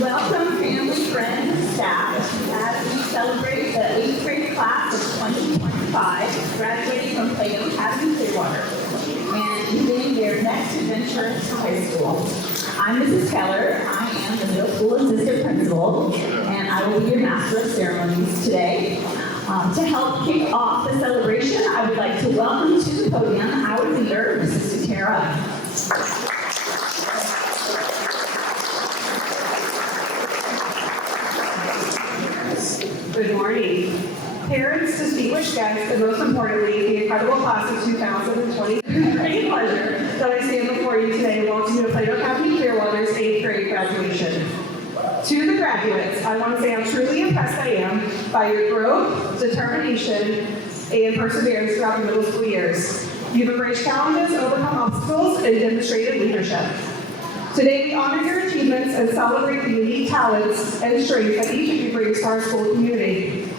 Welcome, family, friends, staff, as we celebrate the 8th grade class of 2025, graduating from Plato Academy, Clearwater, and beginning their next adventure to high school. I'm Mrs. Keller. I am the middle school assistant principal, and I will be your master of ceremonies today. To help kick off the celebration, I would like to welcome to the podium our leader, Mrs. Sutera. Good morning. Parents, distinguished guests, and most importantly, the incredible class of 2020. It's a great pleasure that I stand before you today and welcome you to Plato Academy Clearwater's 8th grade graduation. To the graduates, I want to say how truly impressed I am by your growth, determination, and perseverance throughout the middle school years. You've embraced challenges, overcome obstacles, and demonstrated leadership. Today, we honor your achievements and celebrate the unique talents and strengths that each of you brings to our school community.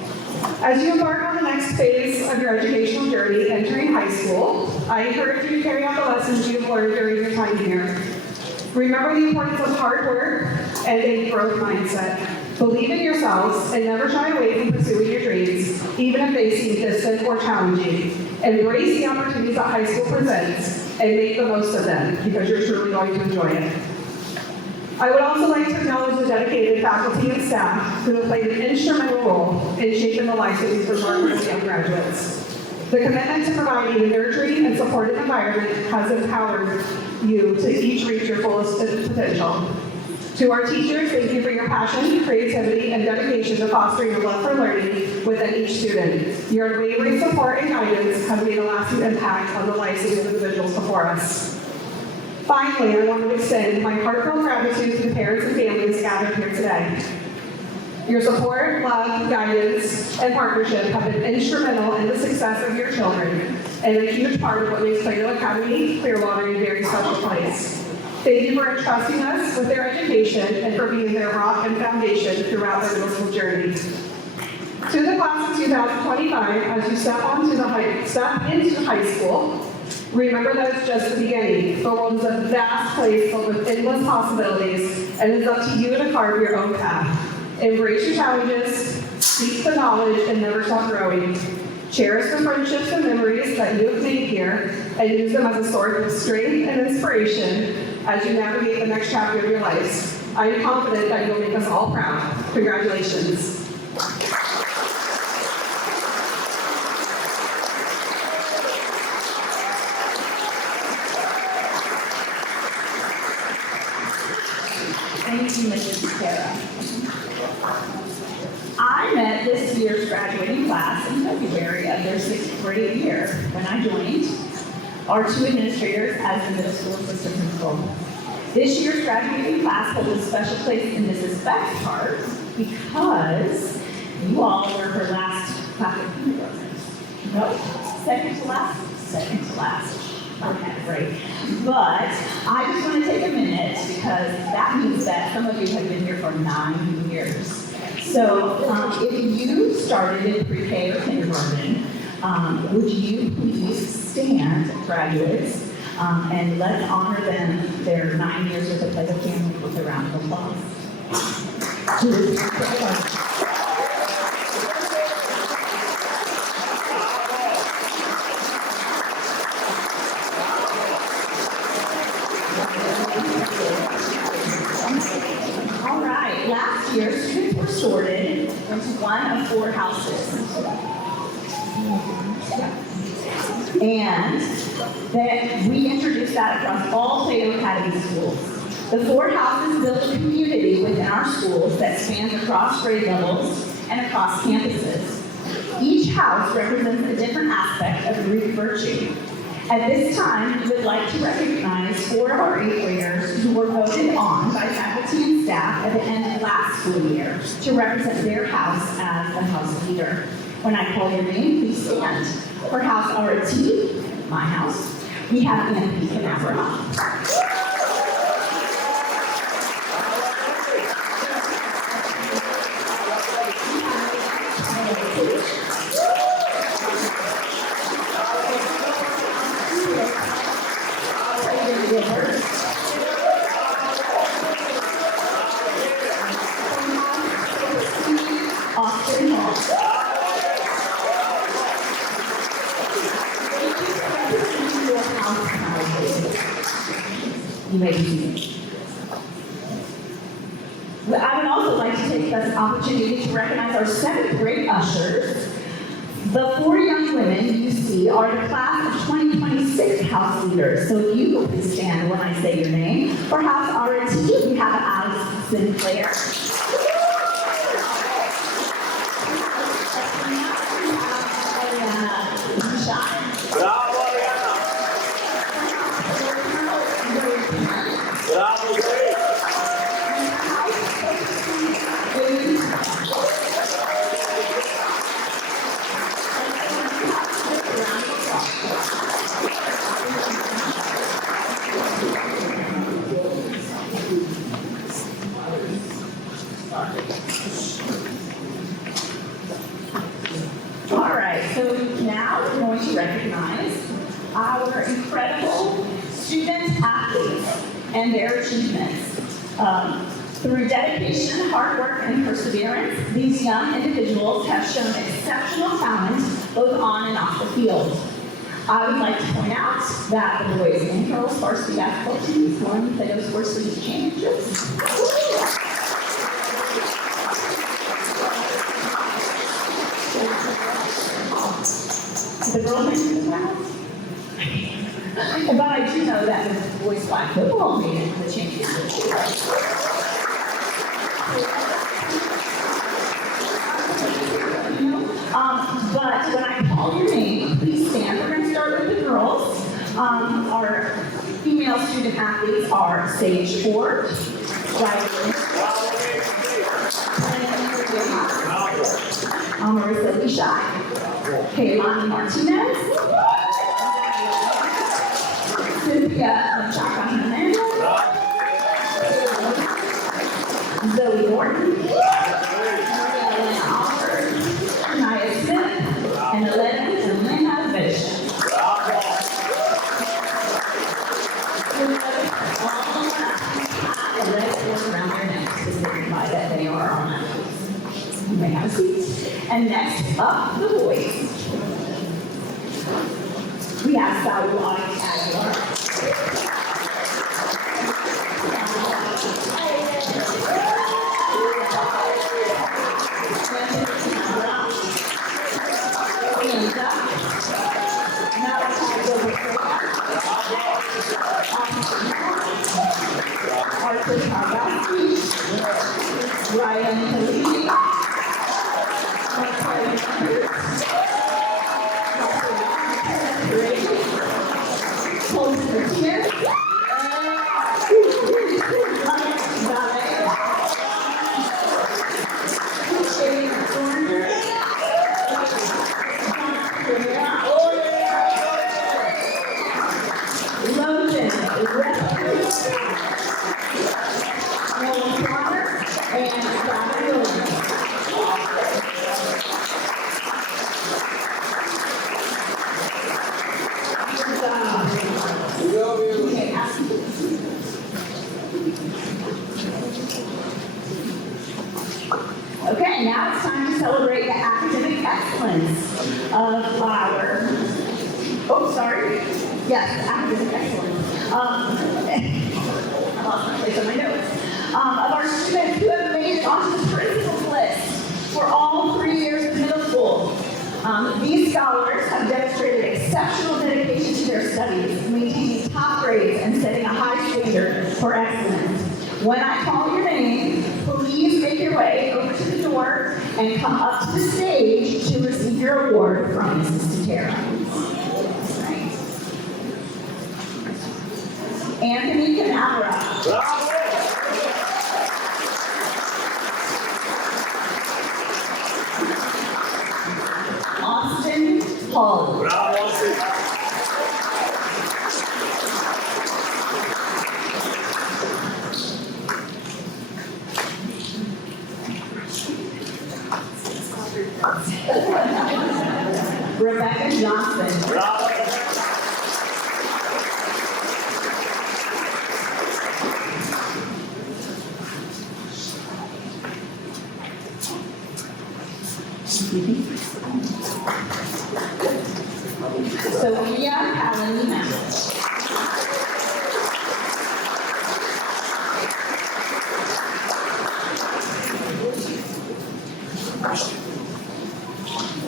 As you embark on the next phase of your educational journey, entering high school, I encourage you to carry out the lessons you have learned during your time here. Remember the importance of hard work and a growth mindset. Believe in yourselves and never shy away from pursuing your dreams, even if they seem distant or challenging. Embrace the opportunities that high school presents and make the most of them, because you're truly going to enjoy it. I would also like to acknowledge the dedicated faculty and staff who have played an instrumental role in shaping the lives of these remarkable young graduates. The commitment to providing a nurturing and supportive environment has empowered you to each reach your fullest potential. To our teachers, thank you for your passion, creativity, and dedication to fostering a love for learning within each student. Your unwavering support and guidance have made a lasting impact on the lives of the individuals before us. Finally, I want to extend my heartfelt gratitude to the parents and families gathered here today. Your support, love, guidance, and partnership have been instrumental in the success of your children and a huge part of what makes Plato Academy Clearwater a very special place. Thank you for entrusting us with their education and for being their rock and foundation throughout their middle school journey. To the class of 2025, as you step into high school, remember that it's just the beginning. The world is a vast place filled with endless possibilities, and it's up to you to carve your own path. Embrace your challenges, seek the knowledge, and never stop growing. Cherish the friendships and memories that you have made here, and use them as a source of strength and inspiration as you navigate the next chapter of your lives. I am confident that you'll make us all proud. Congratulations. great year when I joined our 2 administrators as the middle school assistant principal. This year's graduating class holds a special place in Mrs. Beck's heart because you all were her last class of kindergartners. No? Second to last? Second to last. Okay, great. But I just want to take a minute because that means that some of you have been here for 9 years. So if you started in pre-K or kindergarten, would you please stand, graduates, and let's honor them their 9 years with the Plato family with a round of applause. All right, last year, students were sorted into one of 4 houses. And that we introduced that across all Plato Academy schools. The 4 houses build a community within our schools that spans across grade levels and across campuses. Each house represents a different aspect of Greek virtue. At this time, we would like to recognize 4 of our 8th graders who were voted on by faculty and staff at the end of last school year to represent their house as a house leader. When I call your name, please stand. For House RT, my house, we have Anthony Canavera. Austin Hall. You may be seated. Well, I would also like to take this opportunity to recognize our 7th grade ushers. The 4 young women you see are the class of 2026 house leaders. So if you will please stand when I say your name. For House RT, we have Alice Sinclair. Bravo, Ariana. Bravo, Grace. All right, so now we're going to recognize our incredible student athletes and their achievements. Through dedication, hard work, and perseverance, these young individuals have shown exceptional talent both on and off the field. I would like to point out that the boys and girls varsity basketball teams won Plato Sports League championships. The girls make it as well. But I do know that the boys flag football made it to the championship. But when I call your name, please stand. We're going to start with the girls. Our female student athletes are Sage Ford, Marissa Lishai, Kaylani Martinez, Cynthia Chaka Hernandez, Zoe Norton, Naya Smith, and Elena Fish. Around their necks to signify that they are on athletes. You may have a seat. And next up, the boys. We have Saul Aguilar. Arthur Kardashian, Ryan Khalili, Cheers. Okay, now it's time to celebrate the academic excellence of our, oh, sorry. Yes, academic excellence. I lost my place on my notes. Of our students who have made it onto the principal's list for all 3 years of middle school. These scholars have demonstrated exceptional dedication to their studies, maintaining top grades and setting a high standard for excellence. When I call your name, please make your way over to the door and come up to the stage to receive your award from Mrs. Tatera. Anthony Canavera. Bravo! Austin Hall. Bravo! Rebecca Johnson. Bravo! Sophia Paladina.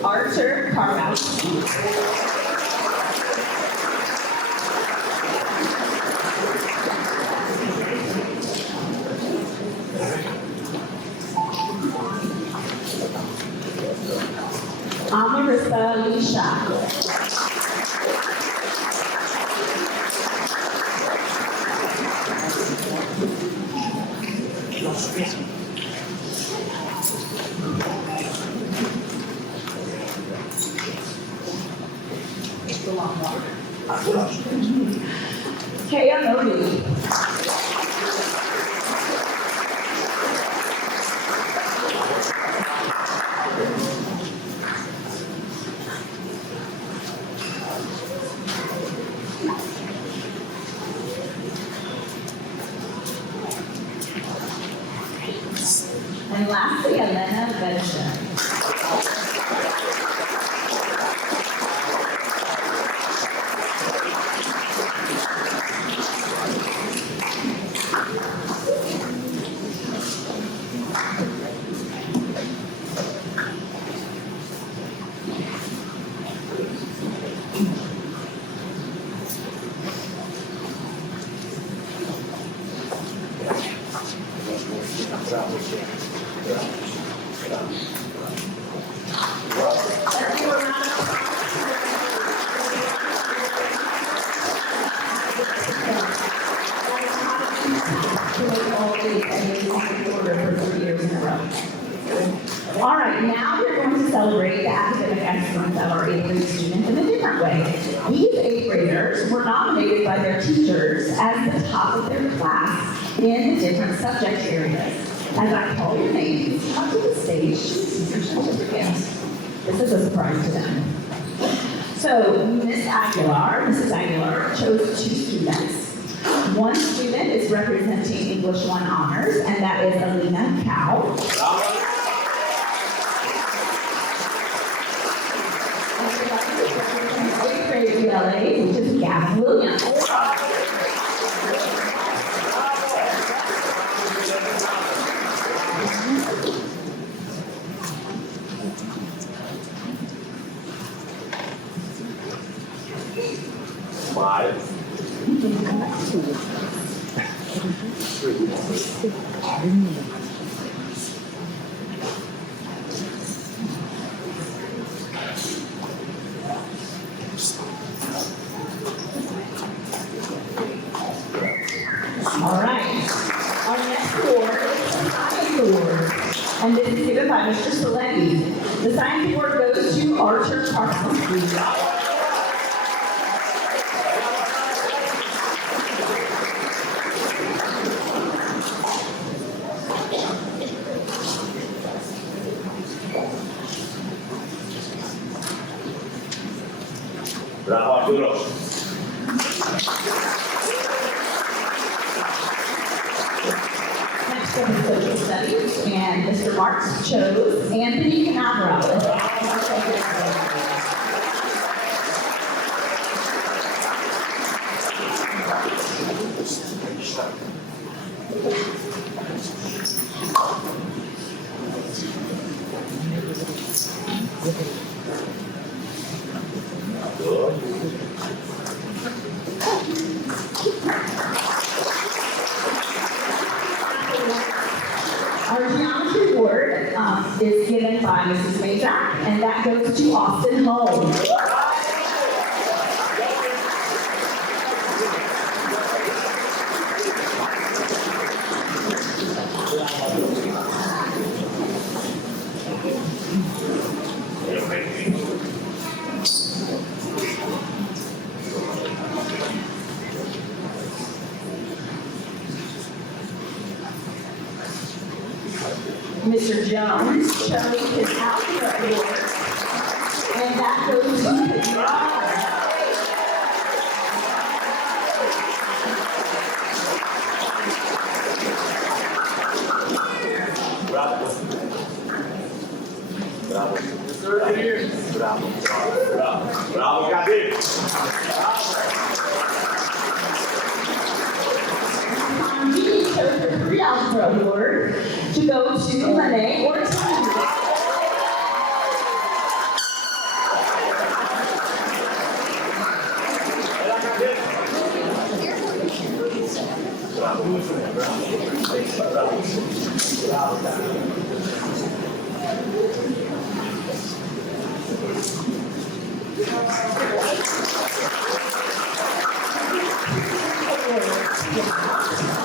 Arthur Carmouth. Amarissa Lisha. It's a long walk. Kaya Modi. And lastly, Elena Benson. All right, now we're going to celebrate the academic excellence of our 8th grade students in a different way. These 8th graders were nominated by their teachers as the top of their class in the different subject areas. As I call your names, come to the stage to receive your certificates. This is a surprise to them. So, Mrs. Aguilar chose 2 students. One student is representing English 1 honors, and that is Alina Cow. Eighth grade ELA, which is Gavin Williams. by Mr. Saletti. The science award goes to Archer Carpenter. Bravo Arturo. Next up is social studies, and Mr. Marks chose Anthony Canaveral. Our geometry award is given by Mrs. Mazak, and that goes to Austin Hull. Mr. Jones chose his algebra award, and that goes to his brother. Bravo. Bravo. Bravo. Bravo. Bravo, Gabi. He chose the pre-algebra award to go to Lene Ortiz.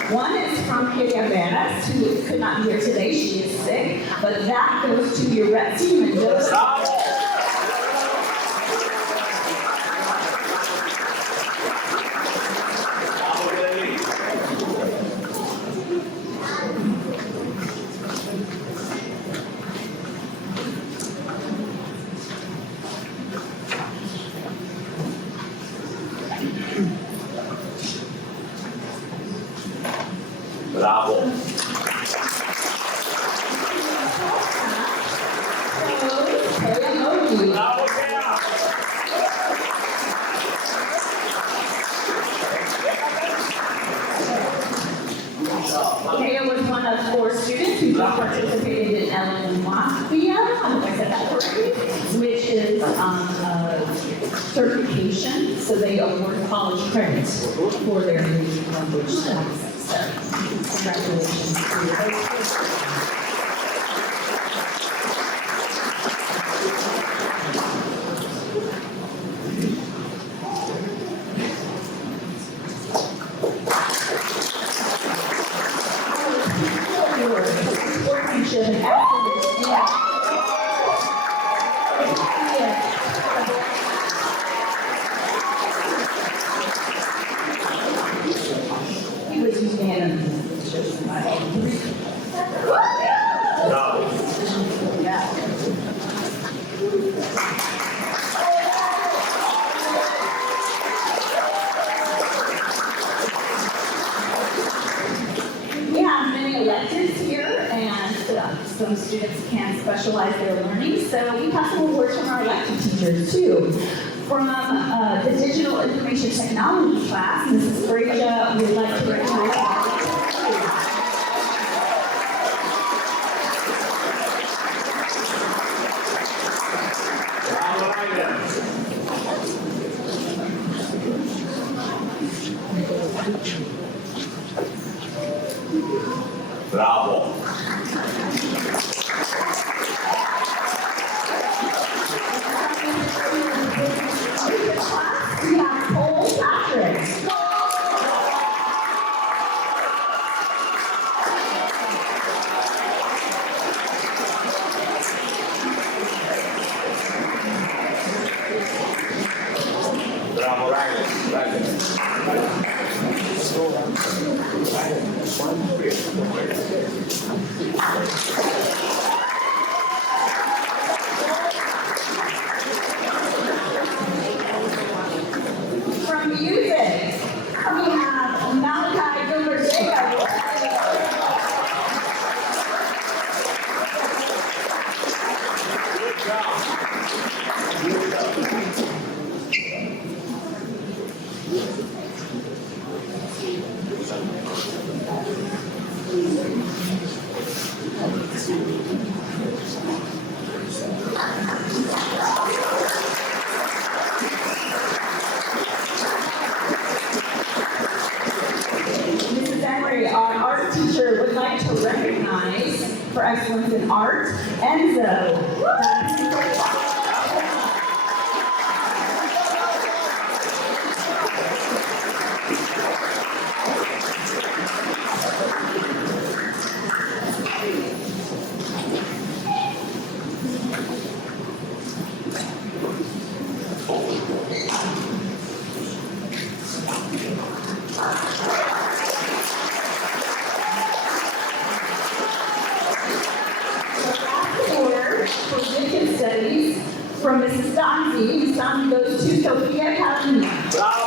One is from Katia Veras, who could not be here today. She is sick, but that goes to Yuretsi Mendoza. Bravo. Bravo, Kea. Kea was one of 4 students who participated in Latvia, I hope I said that correctly, which is certification, so they award college credits for their English language studies. So, congratulations to you. Sportsmanship and excellence. Yeah. He was using it. Bravo. We have many electives here, and some students can specialize their learning. So we have some awards from our elective teachers too. From the Digital Information Technology class, Mrs. Frazier, we'd like to recognize. Bravo, Rainer. Bravo. We have Cole Patrick. From music, we have Malachi Gilbert. Good job. Good job. Mrs. Emery, our art teacher, would like to recognize for excellence in art, Enzo. For Dickens Studies from Mrs. Donzie. Mrs. Donzie goes to Sophia Academy. Bravo.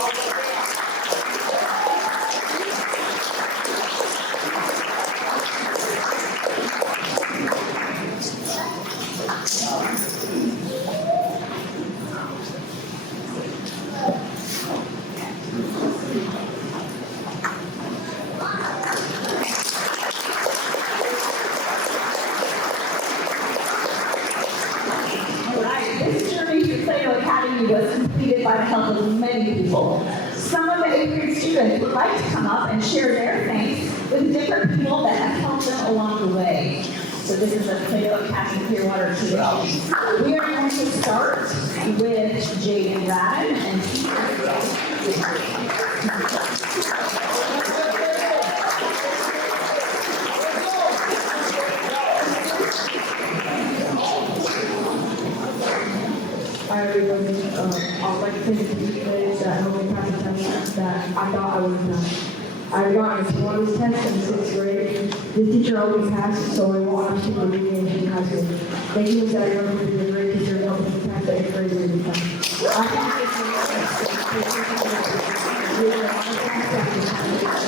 All right, this journey to Plato Academy was completed by the help of many people. Some of the 8th grade students would like to come up and share their thanks with different people that have helped them along the way. So this is a Plato Academy Clearwater tradition. We are going to start with Jaden Radden and Hi everyone, I'd like to say to you today that how many times that I thought I was done. I got into one of these tests in 6th grade. The teacher always passed, so I won't have to go reading in high school. Thank you, Ms. Edgar, for being a great teacher and helping me pass the 8th grade reading test. I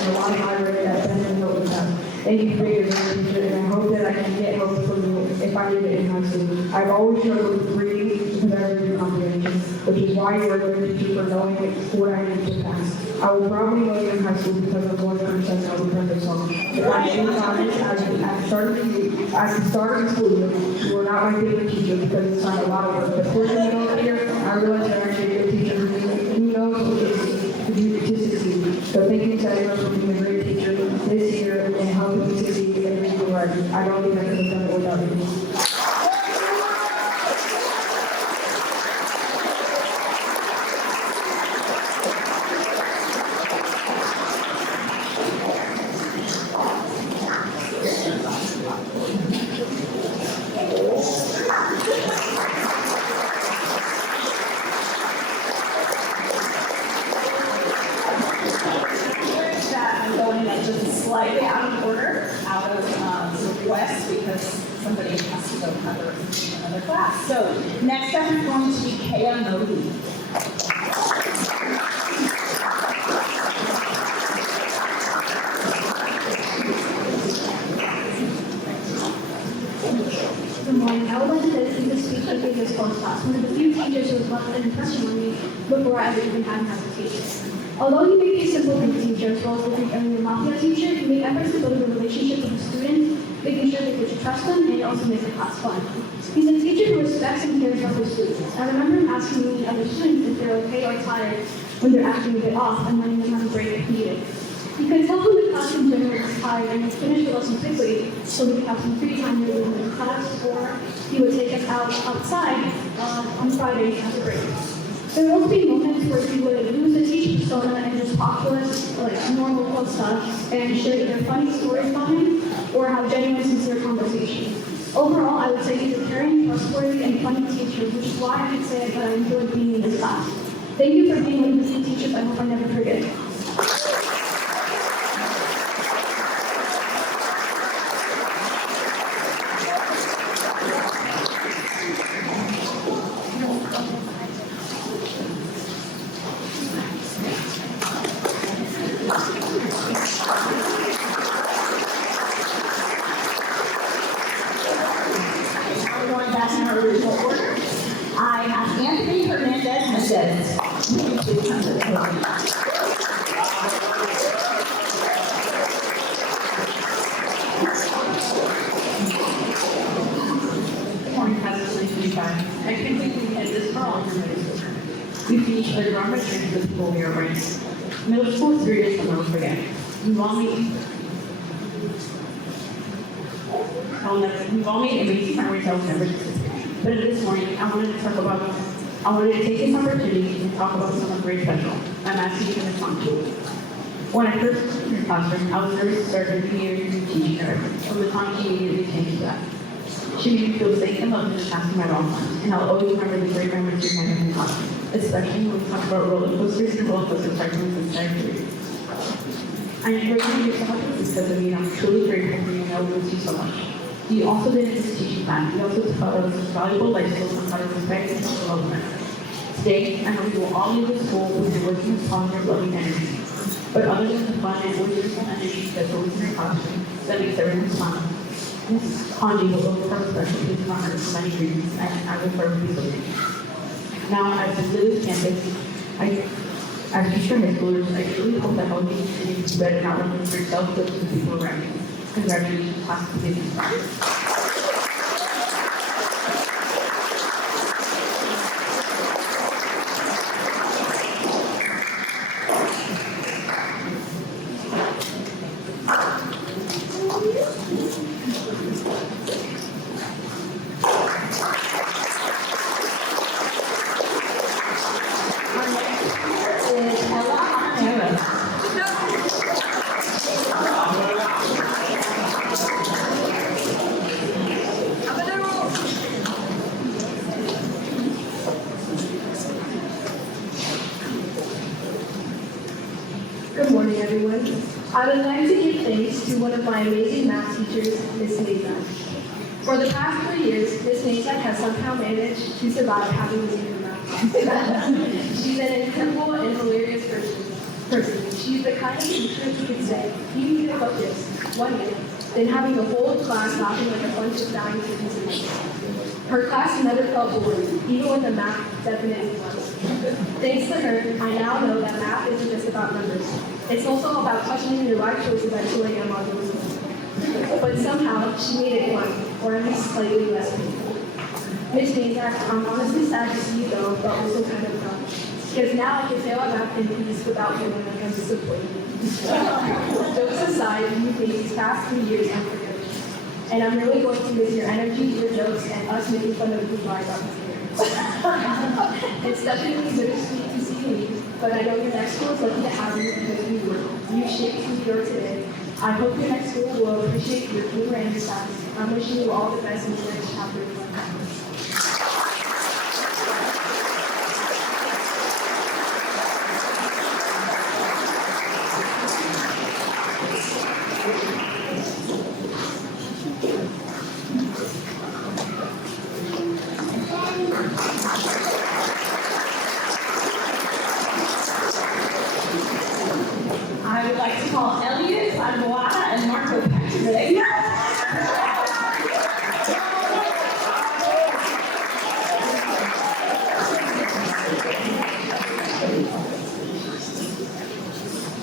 and a lot of hard work that Ben helped me out. Thank you for being a great teacher, and I hope that I can get help from you if I need it in high school. I've always struggled with reading because I read comprehension, which is why you are a great teacher for knowing what I need to pass. I will probably know you in high school because of one person I will perfect song. If I'm being honest, at the start of the school year, you were not my favorite teacher because it's not a lot of work. But towards the middle of the year, I realized you're actually a good teacher who knows what it is to succeed. So thank you, Sarah, for being a great teacher this year and helping me succeed in every single way. I don't think I could have done it without you. that I'm going just slightly out of order, out of request, because somebody has to go cover another class. So next up is going to be Kaya Modi. Good morning. I would like to dedicate this speech to previous sports class, one of the few teachers who has left an impression on me before I ever even had an application. Although he may be a simple Greek teacher as well as a Greek mafia teacher, he made efforts to build a relationship with the students, making sure they could trust them, and also make the class fun. He's a teacher who respects and cares about his students. I remember him asking me and other students if they're okay or tired when they're acting a bit off and letting them have a break if needed. You could tell when the class in general was tired and would finish the lesson quickly so we could have some free time either in class or he would take us outside on Fridays after break. There would also be moments where he would lose the teacher persona and just talk to us like normal close stuff and share either funny stories about him or have genuine, sincere conversation. Overall, I would say he's a caring, trustworthy, and funny teacher, which is why I could say that I enjoyed being in this class. Thank you for being one of the teachers. I hope I never forget it. Good morning, Class of 2025. I can't believe we had this far on your middle school. We finished our grammar training with people we are friends. Middle school is 3 years I'll never forget. We've all made amazing memories I'll never forget. But this morning, I wanted to take this opportunity to talk about someone very special. I'm asking you to respond to it. When I first entered your classroom, I was nervous to start every year new teaching her. From the time she immediately changed that. She made me feel safe and loved in the classroom at all times, and I'll always remember the great memories we had in the classroom, especially when we talk about roller coasters and roller coaster tycoons and sky. I enjoyed you here so much because of you, and I'm truly grateful for you, and I will miss you so much. You also didn't just teach time, you also taught us valuable life skills on how to respect and development. Today, I know we will all leave the school with your working upon your loving energy. But other than the fun and wonderful energy that's always in your classroom, that makes everyone smile. Mrs. Conji will overcome special needs on her for many reasons, and I will forever be with you. Now, as I visit this campus, as future high schoolers, I truly hope that all these things do better not only for yourself, but for the people around you. Congratulations, class of 2025. Good morning, everyone. I would like to give thanks to one of my amazing math teachers, Miss Mazak. For the past 3 years, Miss Mazak has somehow managed to survive having me in her math. She's an incredible and hilarious person. She's the kind of teacher who could say, "You need to focus," 1 minute, then having the whole class laughing like a bunch of dying kittens in the Her class never felt boring, even when the math definitely was. Thanks to her, I now know that math isn't just about numbers. It's also about questioning the right choices and filling out modules. But somehow, she made it fun, or at least slightly less painful. Miss Mazak, I'm honestly sad to see you go, but also kind of proud. Because now I can fail at math in peace without feeling like I'm disappointed. Jokes aside, you made these past 3 years unforgettable. And I'm really going to miss your energy, your jokes, and us making fun of you guys on the stairs. It's definitely bittersweet to see you leave, but I know your next school is lucky to have you because you shaped who you are today. I hope your next school will appreciate your humor and your size. I'm wishing you all the best in the next chapter of your life. I would like to call Elliot, Aguada, and Marco back today.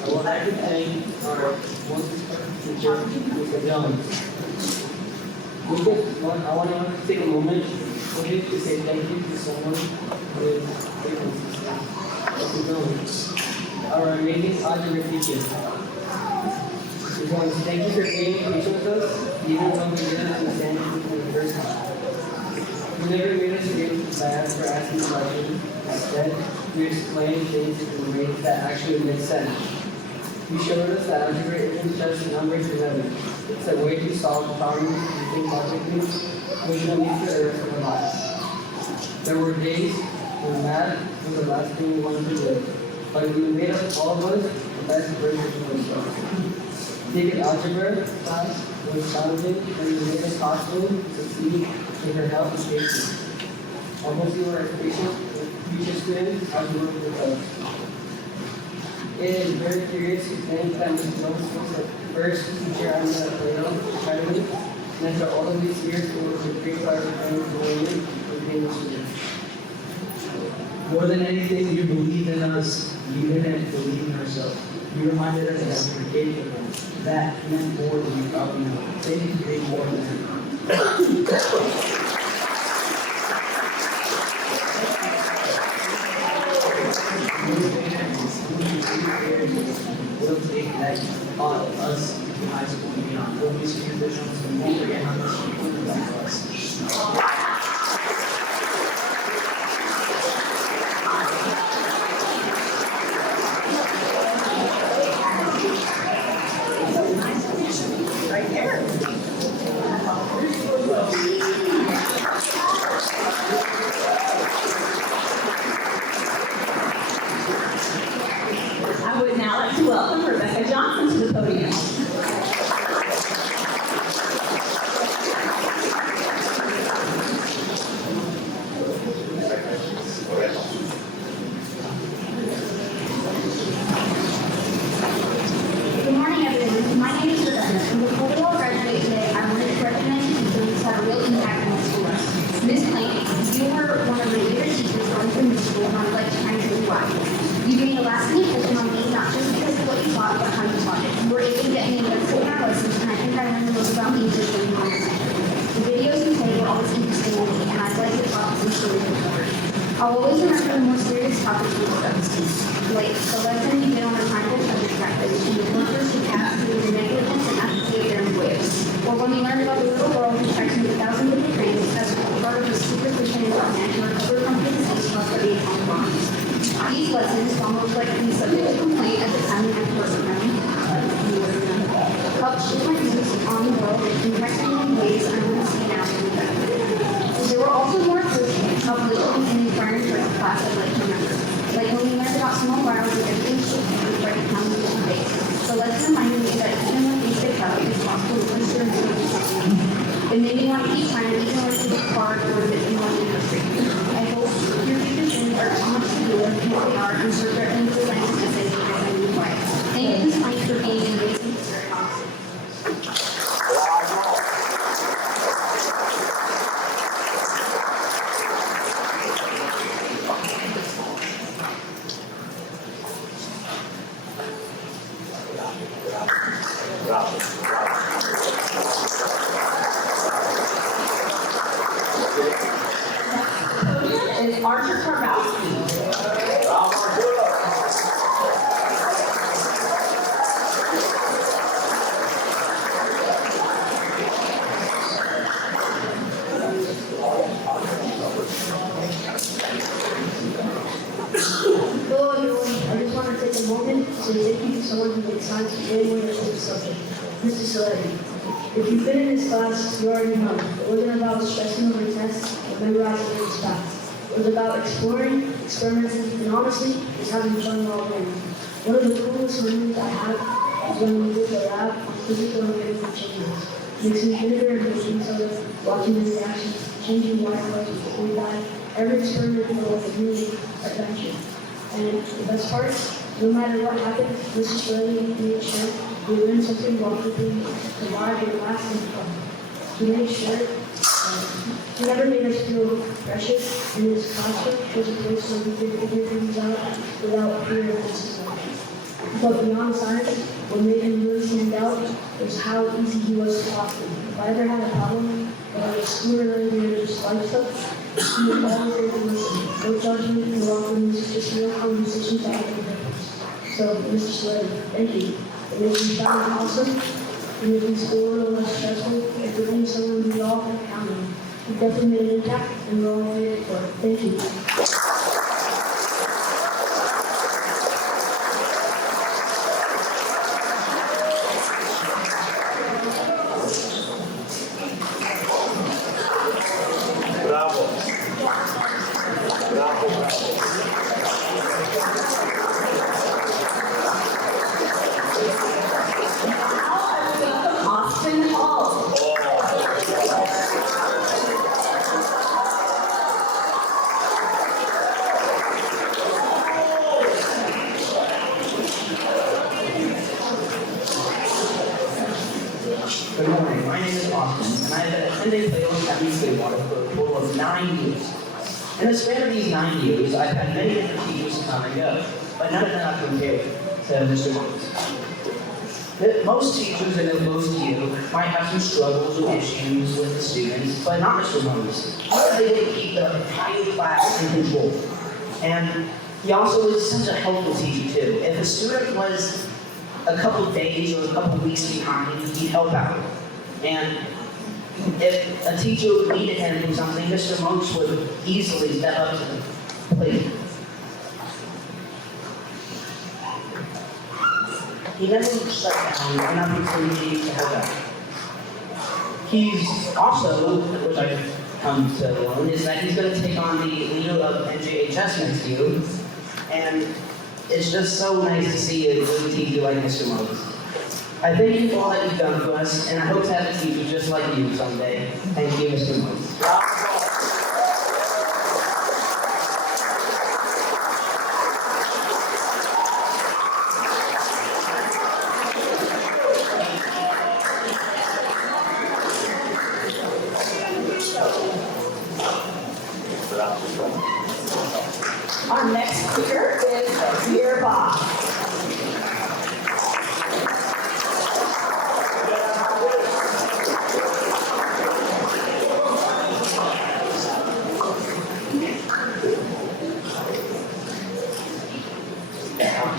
I would like to thank our most important teacher, Mr. Jones. I want to take a moment to say thank you to someone with Mr. Jones, our amazing algebra teacher. Mr. Jones, thank you for being patient with us, even when we didn't understand you for the first time. You never made us feel bad for asking questions. Instead, you explained things in ways that actually make sense. You showed us that algebra isn't just numbers and letters. It's a way to solve problems and think logically, which will lead to Earth and life. There were days when math was the last thing we wanted to do, but you made us, all of us, the best version of ourselves. Taking algebra class was challenging, and you made it possible to succeed with your help and patience. Almost you were as patient with future students as you were with us. It is very curious to think that Ms. Jones was the first teacher on the Plato Academy, and after all of these years, it was a great part of the and being a student. More than anything, you believed in us You didn't believe in ourselves. You reminded us that we were capable. That meant more than we thought we knew. Thank you for being more than we'll take that thought of us in high school and beyond. We'll be supervisions and won't forget how much you put in for us. Right there. I would now like to welcome Rebecca Johnson to the podium. Good morning, everyone. My name is Rebecca, and before we all graduate today, I wanted to recognize the people who had a real impact on the school. Miss Plank, you were one of the leaders teachers going through the school, and I would like to thank you why. You made a lasting impression on me, not just because of what you taught, but how you taught it. You were able to get me invested in our lessons, and I think I learned the most about me just when you were in there. The videos you played were always interesting to me, and I'd like to talk to stories forward. I'll always remember the more serious topics we discussed, like the lesson you did on the time of subject practice, and the workers who passed through the negligence and apathy of their employers, or when we learned about the little girl who tried to make thousands of trains as part of a superstition in Rotterdam to recover from the disease caused by the atomic bomb. These lessons, almost like the subject of complaint at the time we had to work with them, helped shape my views on the world in in ways I wouldn't see now in the better. There were also more approaches, uplifting and inspiring for the class I'd like to remember. Like when we learned about small vials of everything should be right at time of the day. The lesson reminded me that even when things get tough, it's possible to push through and do something. It made me want to keep trying, even when it's hard or a bit more interesting. I hope your future things are so much to do with who they are and serve their influence as they do as I move by. Thank you, Ms. Plank, for being an amazing teacher. Podium is Archer Karbowski. Hello everyone, I just want to take a moment to say thank you to someone who made time to way more into the subject, Mr. Saletti. If you've been in this class, you already know. It wasn't about stressing over tests or memorizing things fast. It was about exploring, experimenting, and honestly, just having fun while learning. One of the coolest memories I have is when we did the lab on physical and chemical changes. Mixing vinegar and baking soda, watching the reactions, changing water colors with the dye. Every experiment felt like a new adventure. And the best part, no matter what happened, Mrs. Shirley made sure we learned something while keeping the vibe and last and fun. He made sure he never made us feel precious, and his classroom was a place where we could figure things out without fear of disappointment. But beyond science, what made him really stand out was how easy he was to talk to. If I ever had a problem, whether it was school-related or just life stuff, he was always there to listen. No judgment, no awkwardness, just real conversations that made a difference. So, Mr. Slade, thank you. It made me sound awesome. It made me school a little less stressful. And for being someone we all can count on. You definitely made an impact, and we're all grateful for it. Thank you. Austin Hall. Good morning, my name is Austin, and I have been attending Plato Academy Clearwater for a total of 9 years. In the span of these 9 years, I've had many different teachers come and go. but none of them are compared to Mr. Moses. Most teachers, and most of you, might have some struggles or issues with the students, but not Mr. Moses. He was able to keep the entire class in control. And he also was such a helpful teacher too. If a student was a couple days or a couple weeks behind, he'd help out. And if a teacher needed him for something, Mr. Moses would easily step up to the plate. He never shut down or nothing for me to help out. He's also, which I've come to learn, is that he's going to take on the leader of NJHS next year. And it's just so nice to see a good teacher like Mr. Moses. I thank you for all that you've done for us, and I hope to have a teacher just like you someday. Thank you, Mr. Moses. Our next speaker is Dear Bob.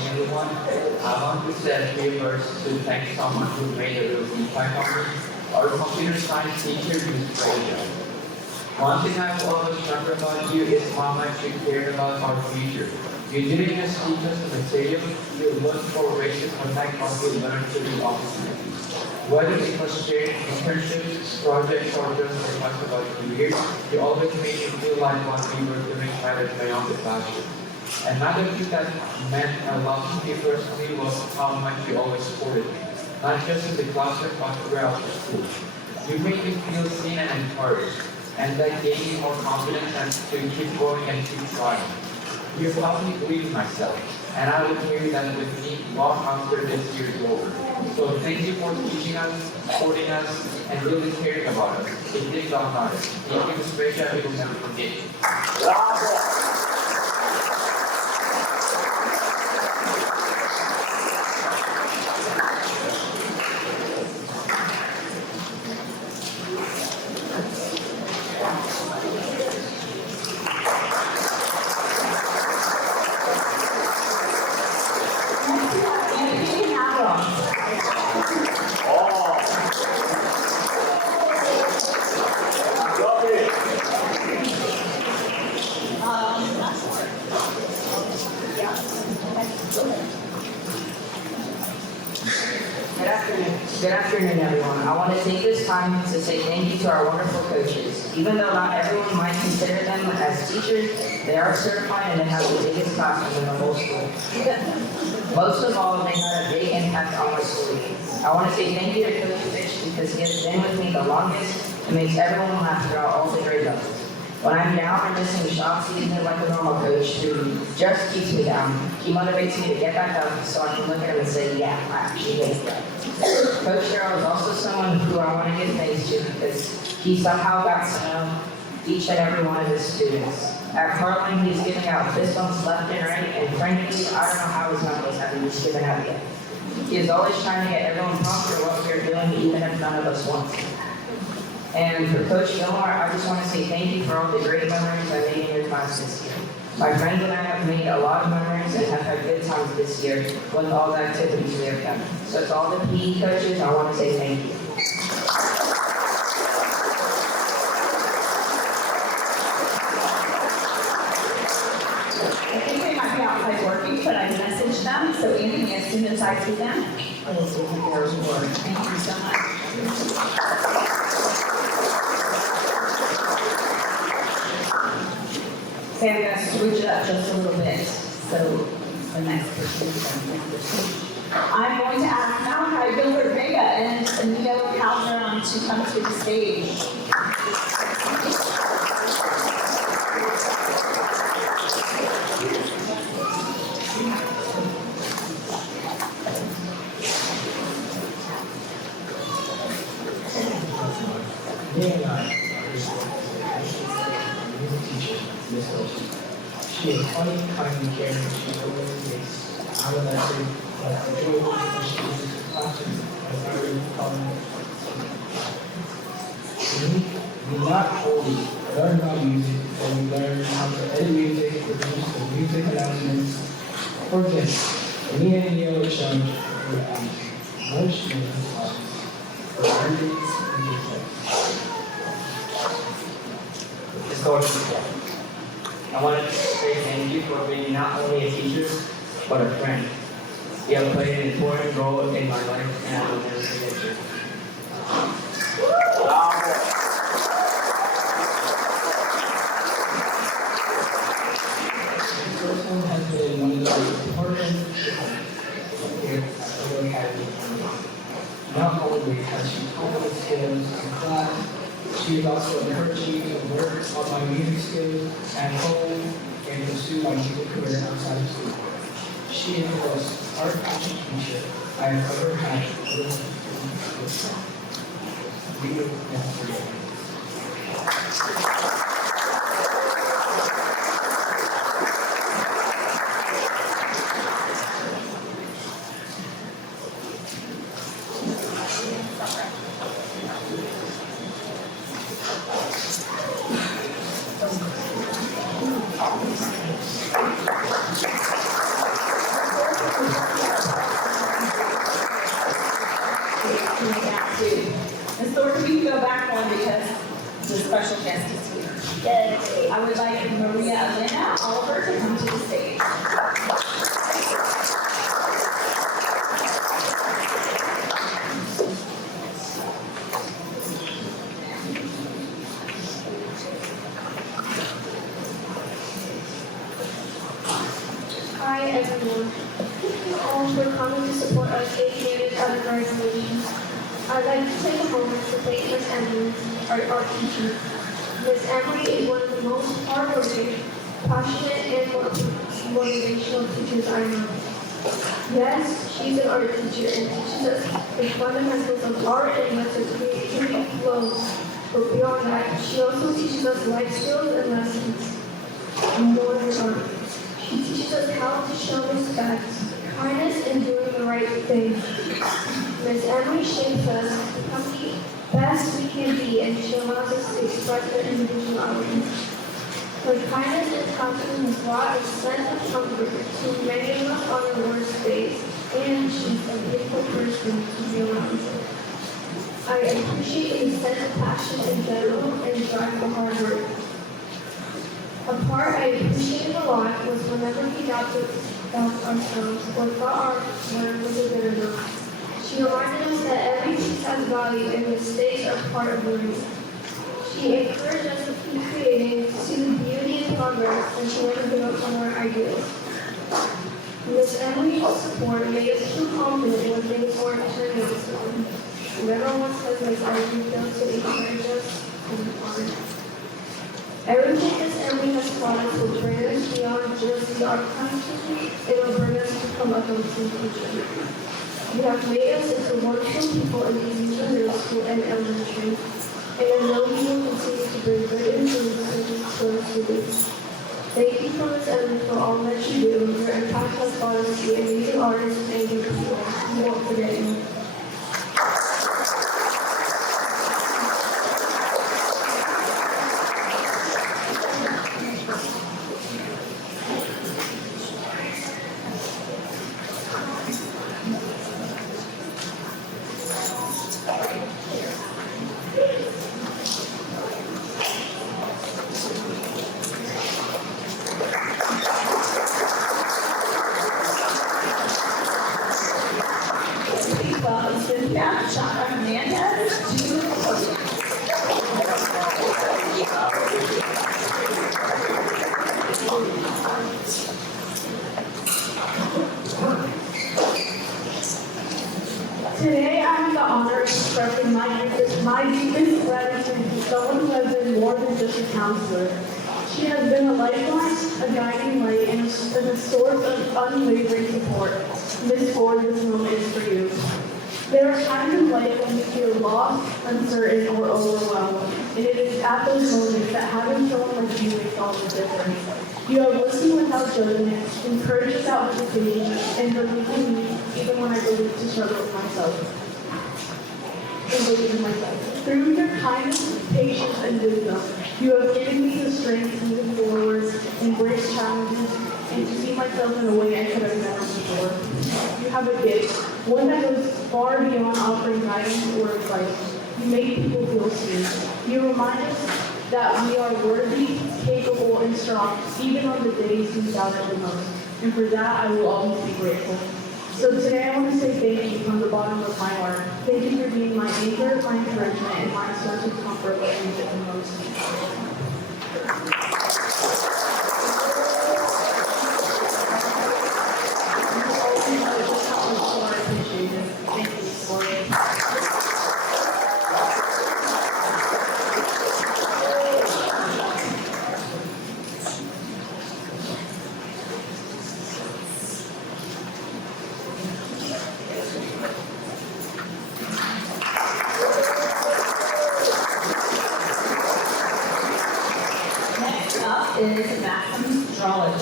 Everyone, I want to say a few words to thank someone who made a real impact on me. Our computer science teacher, Ms. Plato. One thing I've always remembered about you is how much you cared about our future. You didn't just teach us the material, you looked for ways to connect what we learned to the opportunities. Whether it was sharing internships, projects, or just requests about careers, you always made me feel like what we were doing mattered beyond the classroom. Another thing that meant a lot to me personally was how much you always supported me, not just in the classroom but throughout the school. You made me feel seen and encouraged, and that gave me more confidence and to keep going and keep trying. You helped me believe in myself, and I will carry that with me long after this year is over. So thank you for teaching us, supporting us, and really caring about us. It did not matter. Thank you, Ms. Rachel, we will never forget you. Good afternoon, everyone. I want to take this time to say thank you to our wonderful coaches. Even though not everyone might consider them as teachers, they are certified and they have the biggest classroom in the whole school. Most of all, they had a big impact on my school year. I want to say thank you to Coach Fish because he has been with me the longest and makes everyone laugh throughout all the grade levels. When I'm down or missing shots, he isn't like a normal coach who just keeps me down. He motivates me to get back up so I can look at him and say, yeah, I actually did that. Coach Darrell is also someone who I want to give thanks to because he somehow got to know each and every one of his students. At Carlin, he's giving out fist bumps left and right, and frankly, I don't know how his knuckles haven't just given out yet. He is always trying to get everyone pumped for what we're doing, even if none of us want to. And for Coach Gilmore, I just want to say thank you for all the great memories I made in your class this year. My friends and I have made a lot of memories and have had good times this year with all the activities we have done. So to all the PE coaches, I want to say thank you. I think they might be outside working, but I messaged them, so Anthony, as soon as I see them, I will see who theirs were. Thank you so much. Okay, I'm gonna switch it up just a little bit, so the next person is I'm going to ask Malachi Gilbert Vega and Anita Calderon to come to the stage. She is funny, kind, and caring. She always makes our lesson enjoyable because she uses her classroom as our calling. We not only learn about music, but we learn how to edit music, produce the music announcements. For example, me and Neil were shown no students for hundreds and Let's go to the I wanted to say thank you for being not only a teacher, but a friend. You have played an important role in my life, and I will never forget you. This person has been one of the most important here at the Academy. Not only has she taught me skills in class, she has also encouraged me to work on my music skills at home and pursue my music career outside of school. She is the most art-passionate teacher I have ever had. We will never forget her. And so we can go back one because the special guest is here. Yay. I would like Maria Elena Oliver to come to the stage. Hi everyone. Thank you all for coming to support our state unit at the graduation. I'd like to take a moment to thank Miss Emily, our art teacher. Miss Emily is one of the most hardworking, passionate, and motivational teachers I know. Yes, she's an art teacher and teaches us the fundamentals of art and lets us creativity flow. But beyond that, she also teaches us life skills and lessons. More than art. She teaches us how to show respect, kindness, and doing the right thing. Miss Emily shapes us to become the best we can be, and she allows us to express our individuality. Her kindness and compassion has brought a sense of comfort to many of us on our worst days, and she's a beautiful person to be around. I appreciate his sense of passion in general and drive for hard work. A part I appreciated a lot was whenever we got to doubt ourselves or thought our word wasn't good enough. She reminded us that every piece has value and mistakes are part of learning. She encouraged us to keep creating, to see the beauty in progress, and she never gave up on our ideas. Miss Emily's support made us feel confident when things weren't turning out so. Never once has Miss Emily failed to encourage us and honor. Everything Miss Emily has taught us will bring us beyond just the art classroom. It will bring us to become adults in the future. You have made us into wonderful people in these middle school and elementary, and I know you will continue to bring good influences to our students. Thank you, Miss Emily, for all that you do. Your impact has brought us to be amazing artists and good people. We won't forget you. Today, I have the honor of expressing my deepest gratitude to someone who has been more than just a counselor. She has been a lifeline, a guiding light, and a source of unwavering support. Miss Ford, this moment is for you. There are times in life when we feel lost, uncertain, or overwhelmed, and it is at those moments that having someone like you makes all the difference. You have listened without judgment, encouraged without hesitation, and believed in me even when I believed to struggle with myself. Through your kindness, patience, and wisdom, you have given me the strength to move forward, embrace challenges, and to see myself in a way I could have never before. You have a gift, one that goes far beyond offering guidance or advice. You make people feel seen. You remind us that we are worthy, capable, and strong, even on the days we doubt it the most. And for that, I will always be grateful. So today I want to say thank you from the bottom of my heart. Thank you for being my anchor, my encouragement, and my source of comfort when I need it the most. Thank you, Victoria. Next up is Maxim's Drawing.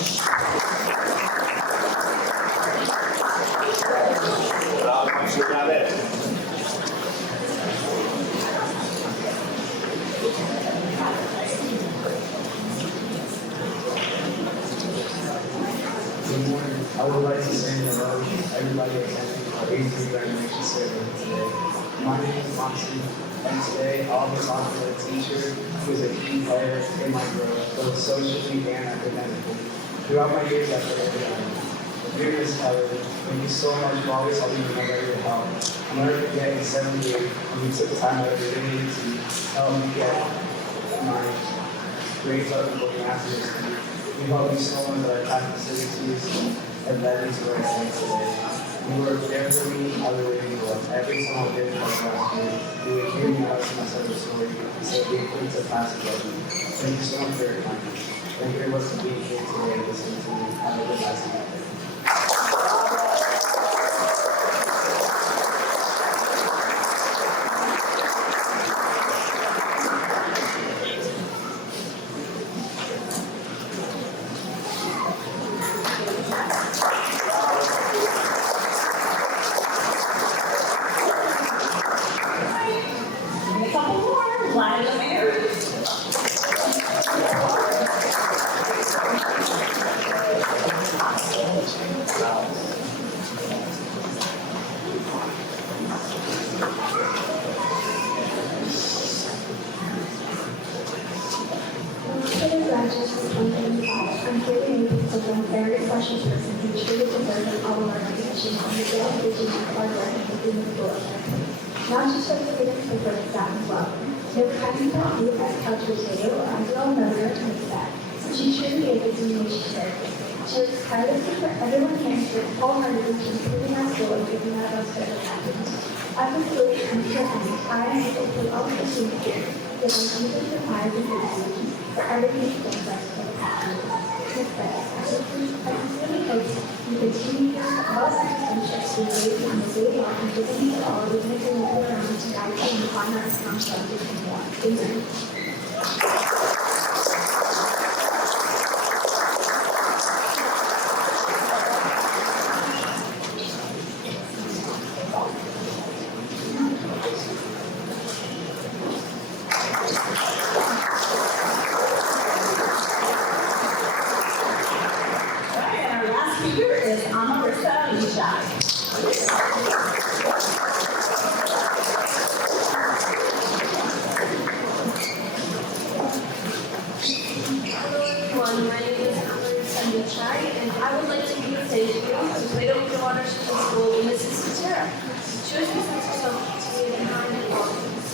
Good morning. I would like to say hello to everybody attending our 8th graduation ceremony today. My name is Monty, and today I'll be talking to a teacher who is a key player in my growth, both socially and academically. Throughout my years at Clearwater, dear Ms. Keller, thank you so much for always helping me know your help. I'll never forget in 7th grade when you took time out of your day to help me get my grades up and looking after this. You helped me so much that I passed the civics and led me to where I stand today. You were there for me all the way you were. Every time I did my last year, you would hear me out to my side of the story and say, "Be free to pass it over." Thank you so much for your kindness. Thank you very much for being here today and listening to me. Have a good night. And a couple more, Lila Mary. I'm feeling able to become a very special person who truly deserves all of our recognition on the dedication and hard work of the school. Not just for the students, but for the staff as well. No kindly thought you as couch potato or as well another attorney staff. She truly gave it to me what she said. She was tirelessly for everyone caring for wholeheartedly to improving our school and giving out of us better happiness. As a student and certainly, I am able to all the students here that I'm deeply surprised and grateful for everything you've done for us for the past year. With that, I sincerely hope you continue your positive friendships to raise on the day off and giving me all the things that will around to guide you and find our responsibility to more. Amen. All right, and our last speaker is Amarissa Lishai. Hello everyone, my name is Amarissa Lishai, and I would like to say to you to Plato Clearwater School, Mrs. Satira. She always presents herself to me in kind and confidence.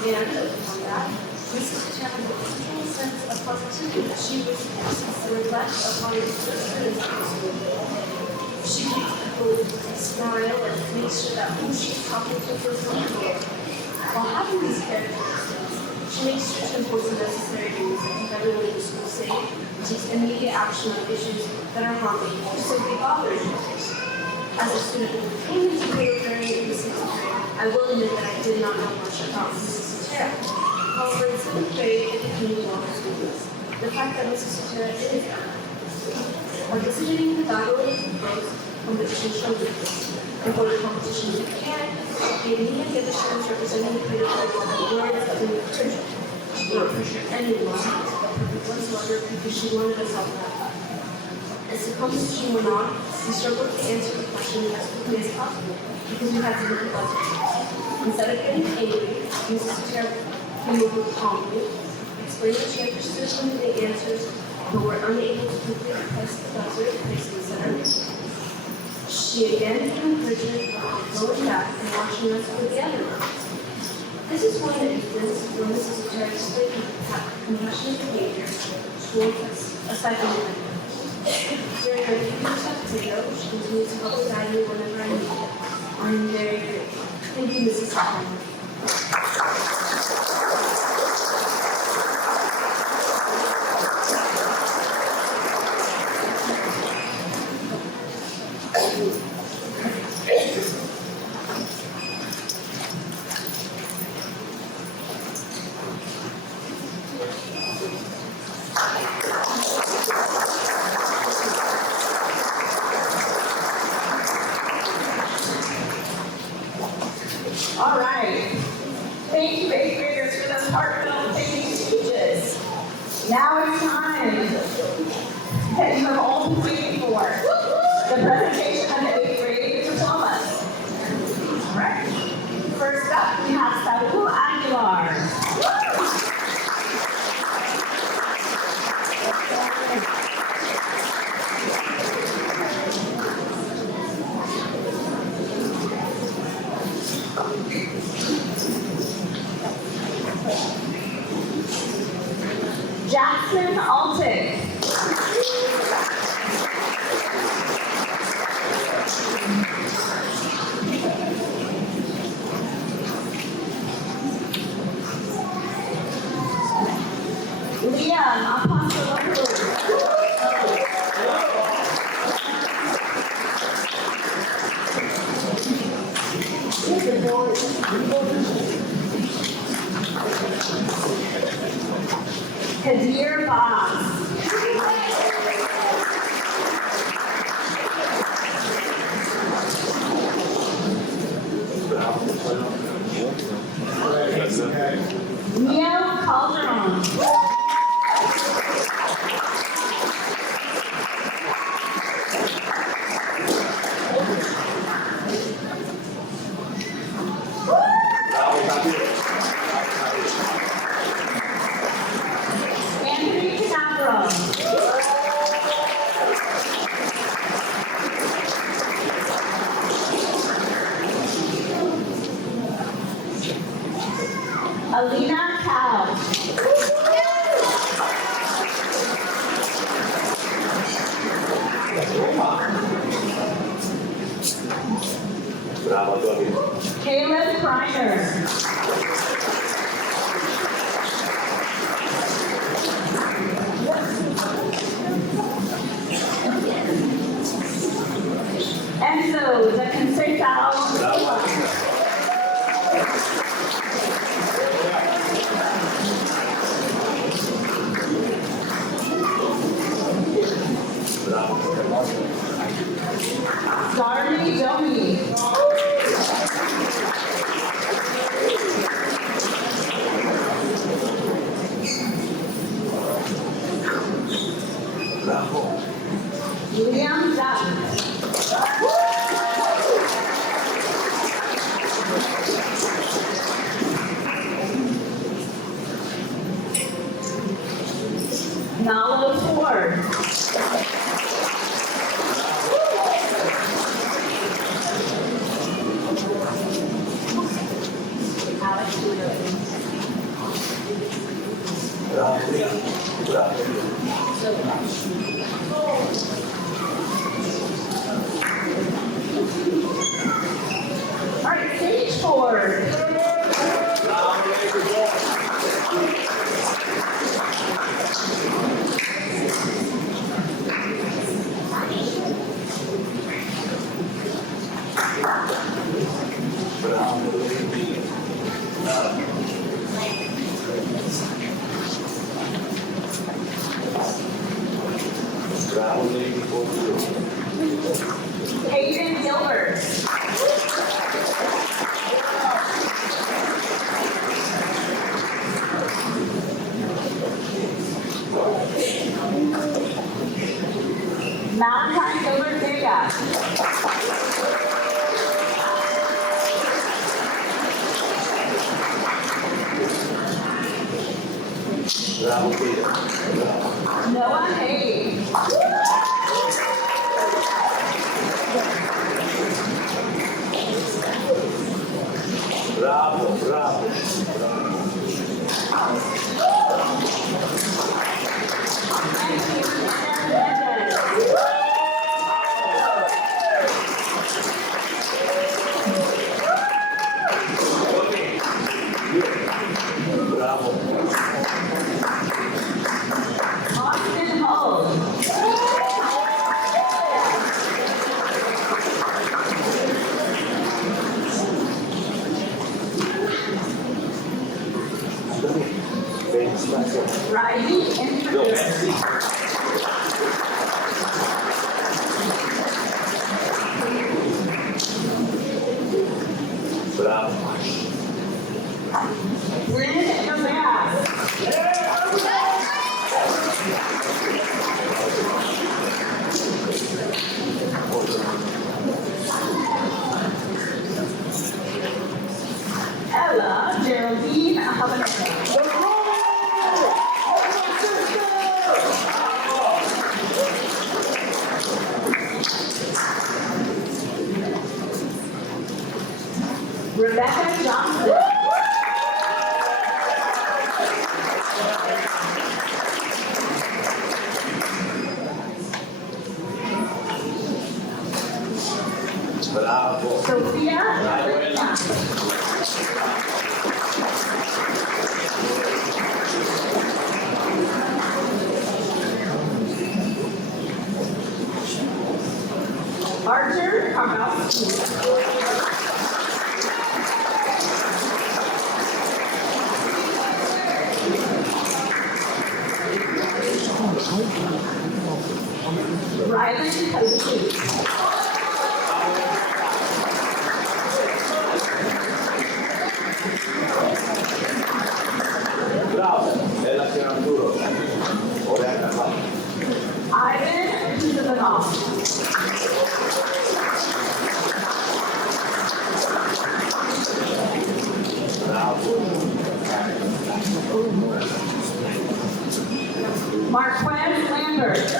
And on that, Mrs. Satira has a particular sense of positivity that she reflects and reflects upon the students of the school. She makes people smile and makes sure that who she's talking to feels comfortable. While having these characteristics, she makes sure to enforce the necessary rules that keep everyone in the school safe and takes immediate action on issues that are harmful or simply bothering you. As a student who came into Plato during the 6th grade, I will admit that I did not know much about Mrs. Satira. However, in 7th grade, it became more obvious. The fact that Mrs. Satira is Participating in the Dialogue competition showed this. And for the competition we can, gave me and the other students representing the creative words of the nutrition. Or anyone whatsoever because she wanted us help out. As the competition went on, we struggled to answer the question as quickly as possible because we had to look at budget. Instead of getting angry, Mrs. Sutera came over calmly, explained that she understood some of the answers, but were unable to quickly press the buzzer placed in the center. She again gave encouragement by going back and watching us put the other one. This is one instance where Mrs. Sutera explained her compassionate behavior towards us aside from the window. During our years at Plato, she continued to help guide me whenever I needed it. I'm very grateful. Thank you, Mrs. Sutera. All right. Thank you, eighth graders, for those heartfelt thank you speeches. Now it's time that you have all been waiting for. The presentation of the eighth grade diplomas. All right. First up, we have Saul Aguilar. Jackson Altic. Liam Apostolopoulos. Kadir Boss. Neil Calderon. Anthony Canavero. Alina Cow. Caleb Kreiner. Enzo de Conceição. Darby Domi. Liam Dunn. Nalo Ford. Alex All right, stage Ford. Traveling for Bravo, Peter. Noah Hayes. Bravo, bravo. Bravo. Austin Hull. Riley and Bravo. Bryn Gomez. Ella Geraldine Habanero. Rebecca Johnson. Bravo. Sophia Bravo, Elena. Arthur Karbowski. Ryland Coates. Bravo. Bella signora Arturo. Ora è accampato. Ivan Pizzabanoff. Bravo. Marquez Lambert.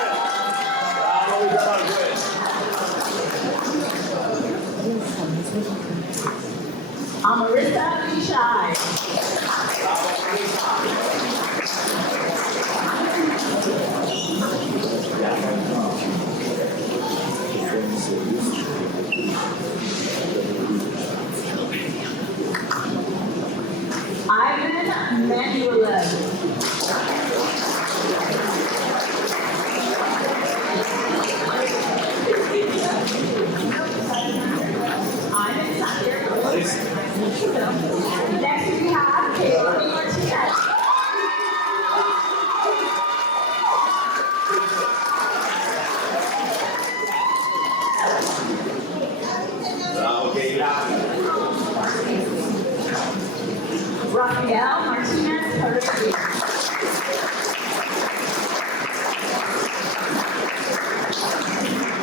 Bravo, Vita Marquez. Amarissa Bishai. Bravo, Marisa. Ivan Manuel. Ivan's not here. Next we have Kaylee Martinez. Bravo, Keila. Rafael Martinez Perez.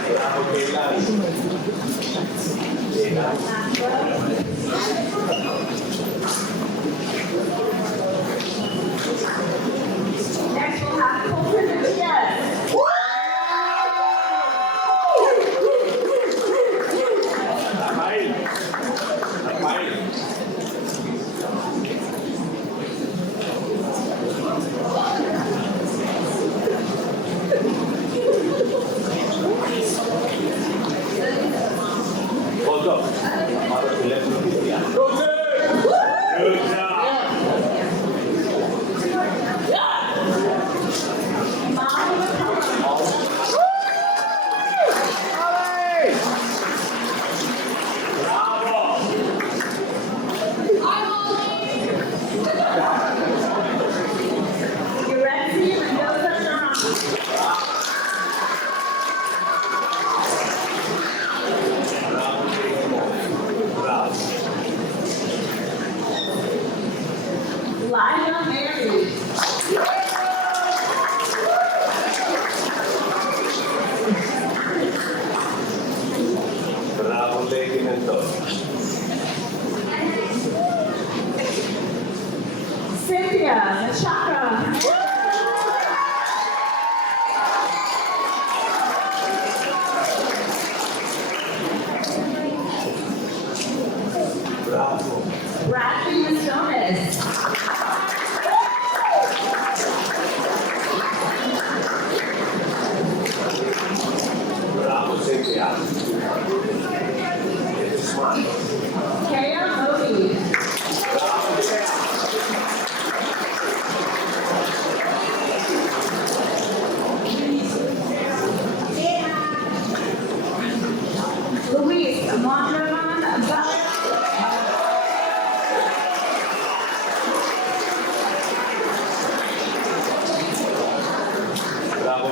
Bravo, Keila. Keila. Next we'll have Colton Gutierrez. Rafael. Rafael. Hold up.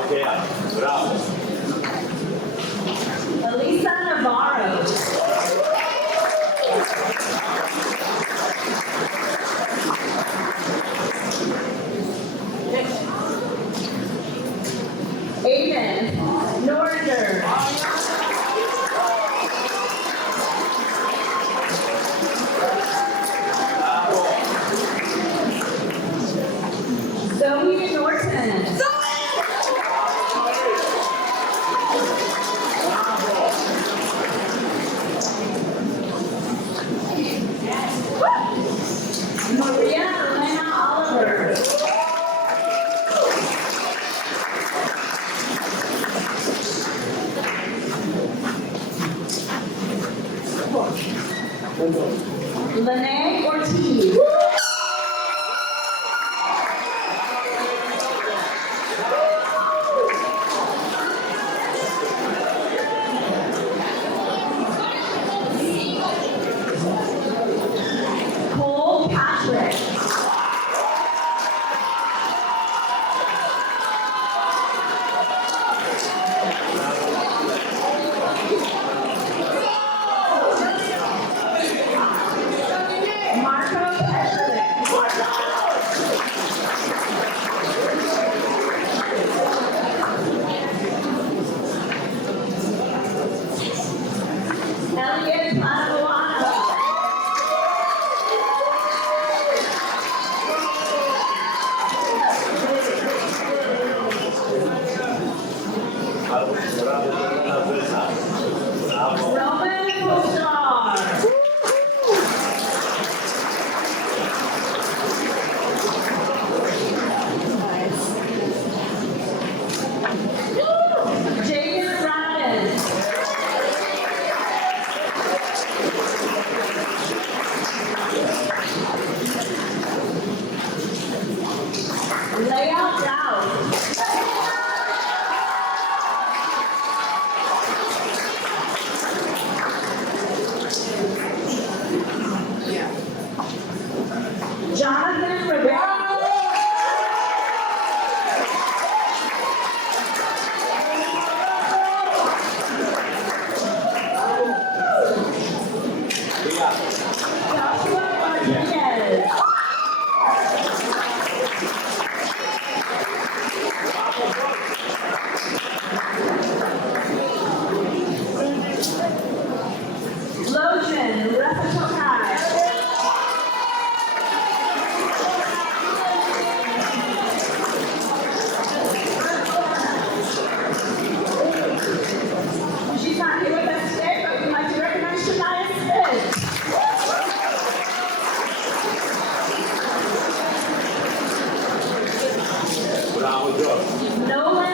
Bravo. Elisa Navarro. Aiden Norder. Zoe Norton. Maria Elena Oliver. Lene Ortiz. Cole Patrick. Marco Petrovic. Elliot Padawana. Roman Postar. Jaden Ryan. Leah Dowd. Jonathan Rivera. Joshua Martinez. Logan Rapatokai. She's not here with us today, but we'd like to recognize Shania Smith. Bravo, George. Noah